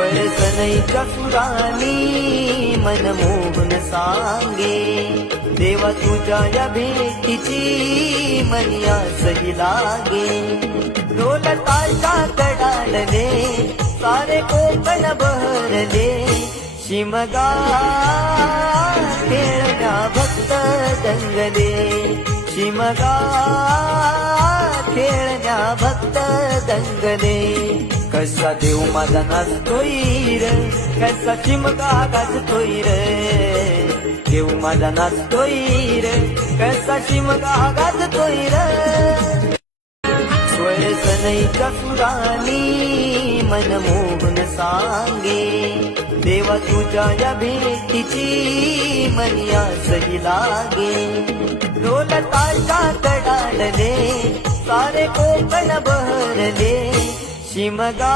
वळसनईच्या सुरानी मन मोहन सांगे, देवा तुझ्या या भेटीची मनी आसही लागे. ढोल ताशा कडाडले सारे कोकण बहरले, शिमगा खेळण्या भक्त दंगले, शिमगा खेळण्या भक्त दंगले. कसा देव माझा नाचतोय रे, कसा चिमगा गाजतोय रे, देव माझा नाचतोय रे, कसा चिमगा गाजतोय रे. वळसनईच्या सुरानी मन मोहन सांगे, देवा तुझ्या या भेटीची मनी आसही लागे. ढोल ताशा कडाडले सारे कोकण बहरले, शिमगा